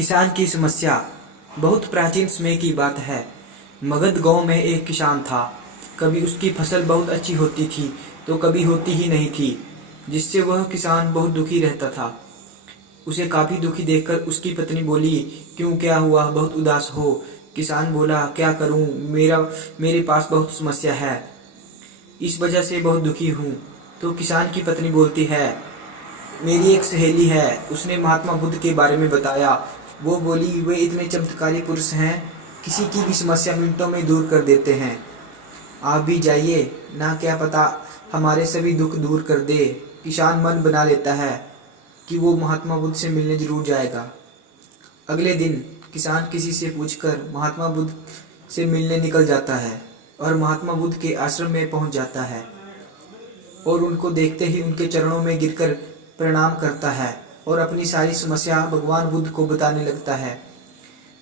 किसान की समस्या बहुत प्राचीन समय की बात है। मगध गांव में एक किसान था। कभी उसकी फसल बहुत अच्छी होती थी तो कभी होती ही नहीं थी, जिससे वह किसान बहुत दुखी रहता था। उसे काफी दुखी देखकर उसकी पत्नी बोली, क्यों, क्या हुआ, बहुत उदास हो? किसान बोला, क्या करूं, मेरे पास बहुत समस्या है, इस वजह से बहुत दुखी हूँ। तो किसान की पत्नी बोलती है, मेरी एक सहेली है, उसने महात्मा बुद्ध के बारे में बताया। वो बोली, वे इतने चमत्कारी पुरुष हैं, किसी की भी समस्या मिनटों में दूर कर देते हैं। आप भी जाइए ना, क्या पता हमारे सभी दुख दूर कर दे। किसान मन बना लेता है कि वो महात्मा बुद्ध से मिलने जरूर जाएगा। अगले दिन किसान किसी से पूछकर महात्मा बुद्ध से मिलने निकल जाता है और महात्मा बुद्ध के आश्रम में पहुंच जाता है और उनको देखते ही उनके चरणों में गिरकर प्रणाम करता है और अपनी सारी समस्या भगवान बुद्ध को बताने लगता है।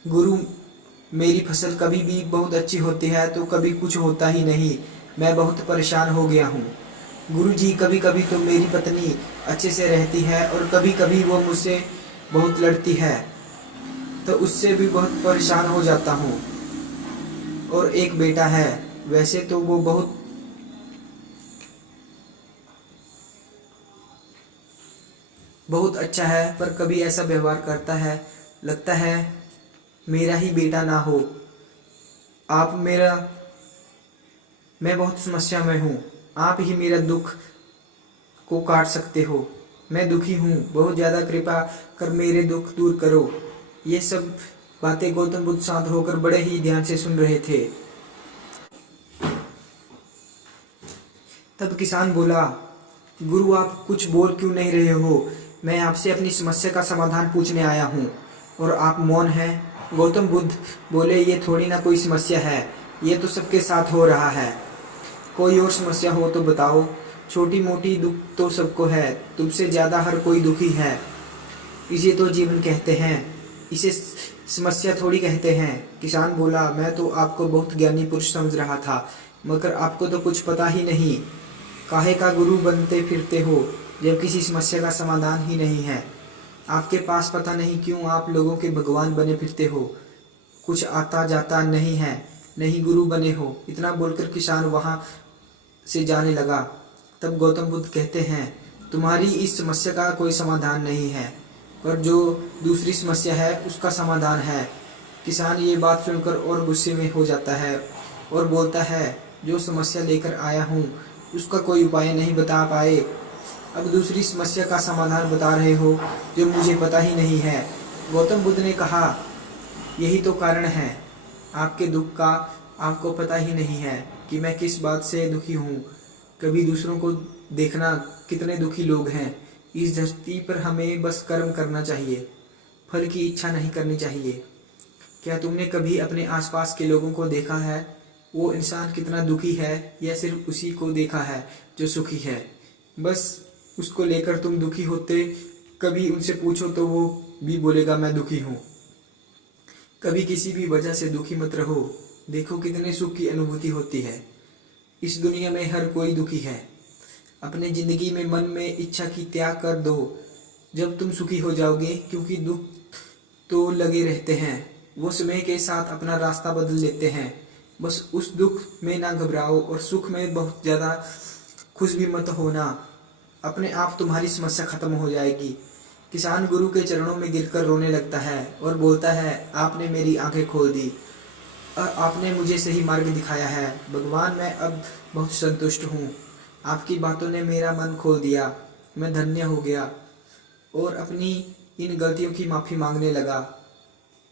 गुरु, मेरी फसल कभी भी बहुत अच्छी होती है तो कभी कुछ होता ही नहीं, मैं बहुत परेशान हो गया हूँ। गुरु जी, कभी कभी तो मेरी पत्नी अच्छे से रहती है और कभी कभी वो मुझसे बहुत लड़ती है, तो उससे भी बहुत परेशान हो जाता हूँ। और एक बेटा है, वैसे तो वो बहुत अच्छा है, पर कभी ऐसा व्यवहार करता है, लगता है मेरा ही बेटा ना हो। आप मेरा मैं बहुत समस्या में हूँ, आप ही मेरा दुख को काट सकते हो। मैं दुखी हूँ, बहुत ज़्यादा कृपा कर मेरे दुख दूर करो। ये सब बातें गौतम बुद्ध शांत होकर बड़े ही ध्यान से सुन रहे थे। तब किसान बोला, गुरु, आप कुछ बोल क्यों नहीं रहे हो? मैं आपसे अपनी समस्या का समाधान पूछने आया हूँ और आप मौन हैं। गौतम बुद्ध बोले, ये थोड़ी ना कोई समस्या है, ये तो सबके साथ हो रहा है। कोई और समस्या हो तो बताओ। छोटी मोटी दुख तो सबको है, तुमसे ज़्यादा हर कोई दुखी है। इसे तो जीवन कहते हैं, इसे समस्या थोड़ी कहते हैं। किसान बोला, मैं तो आपको बहुत ज्ञानी पुरुष समझ रहा था, मगर आपको तो कुछ पता ही नहीं। काहे का गुरु बनते फिरते हो जब किसी समस्या का समाधान ही नहीं है? आपके पास पता नहीं क्यों आप लोगों के भगवान बने फिरते हो, कुछ आता जाता नहीं है, नहीं गुरु बने हो। इतना बोलकर किसान वहाँ से जाने लगा। तब गौतम बुद्ध कहते हैं, तुम्हारी इस समस्या का कोई समाधान नहीं है, पर जो दूसरी समस्या है उसका समाधान है। किसान ये बात सुनकर और गुस्से में हो जाता है और बोलता है, जो समस्या लेकर आया हूँ उसका कोई उपाय नहीं बता पाए, अब दूसरी समस्या का समाधान बता रहे हो जो मुझे पता ही नहीं है। गौतम बुद्ध ने कहा, यही तो कारण है आपके दुख का, आपको पता ही नहीं है कि मैं किस बात से दुखी हूँ। कभी दूसरों को देखना, कितने दुखी लोग हैं। इस धरती पर हमें बस कर्म करना चाहिए, फल की इच्छा नहीं करनी चाहिए। क्या तुमने कभी अपने आसपास के लोगों को देखा है, वो इंसान कितना दुखी है, या सिर्फ उसी को देखा है जो सुखी है, बस उसको लेकर तुम दुखी होते? कभी उनसे पूछो तो वो भी बोलेगा मैं दुखी हूँ। कभी किसी भी वजह से दुखी मत रहो, देखो कितने सुख की अनुभूति होती है। इस दुनिया में हर कोई दुखी है। अपने जिंदगी में मन में इच्छा की त्याग कर दो, जब तुम सुखी हो जाओगे, क्योंकि दुख तो लगे रहते हैं, वो समय के साथ अपना रास्ता बदल लेते हैं। बस उस दुख में ना घबराओ और सुख में बहुत ज़्यादा खुश भी मत होना, अपने आप तुम्हारी समस्या खत्म हो जाएगी। किसान गुरु के चरणों में गिरकर रोने लगता है और बोलता है, आपने मेरी आंखें खोल दी और आपने मुझे सही मार्ग दिखाया है। भगवान, मैं अब बहुत संतुष्ट हूँ, आपकी बातों ने मेरा मन खोल दिया, मैं धन्य हो गया। और अपनी इन गलतियों की माफ़ी मांगने लगा।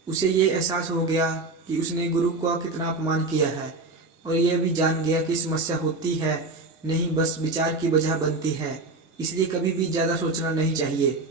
उसे ये एहसास हो गया कि उसने गुरु का कितना अपमान किया है, और यह भी जान गया कि समस्या होती है नहीं, बस विचार की वजह बनती है। इसलिए कभी भी ज़्यादा सोचना नहीं चाहिए।